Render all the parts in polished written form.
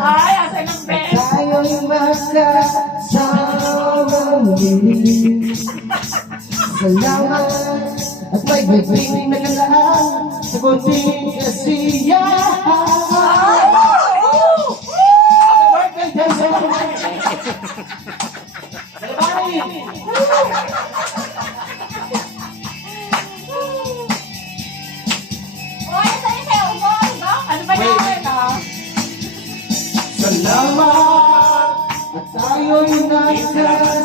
Ay, asa ng best. Tayo'y magkasamang muli. Salamat at may biging nagalaan sa konting kasiyahan. Happy birthday, Oy, asa yung sayo mo? Ano ba yan? salamat at tayo'y nagkasama.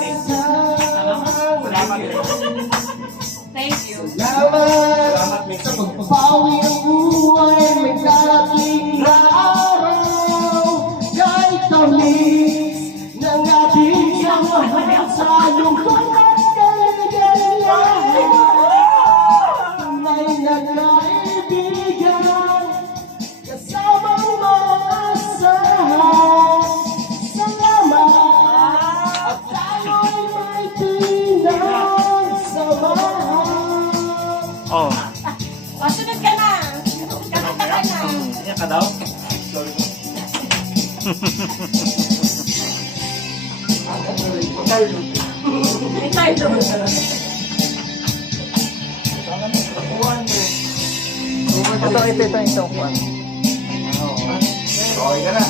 Thank you. Salamat sa pagpapawi ng buhay, may darating na araw. Kahit tamis ng ating samahan sa lungkot at kaligayahan, may nagkaibigan kasamang maasahan. Salamat at tayo'y may pinagsamahan. Oh. Pasunod ka na. Kakanta ka na. Yan ka daw? May tayo doon. Ito. Okay ka na.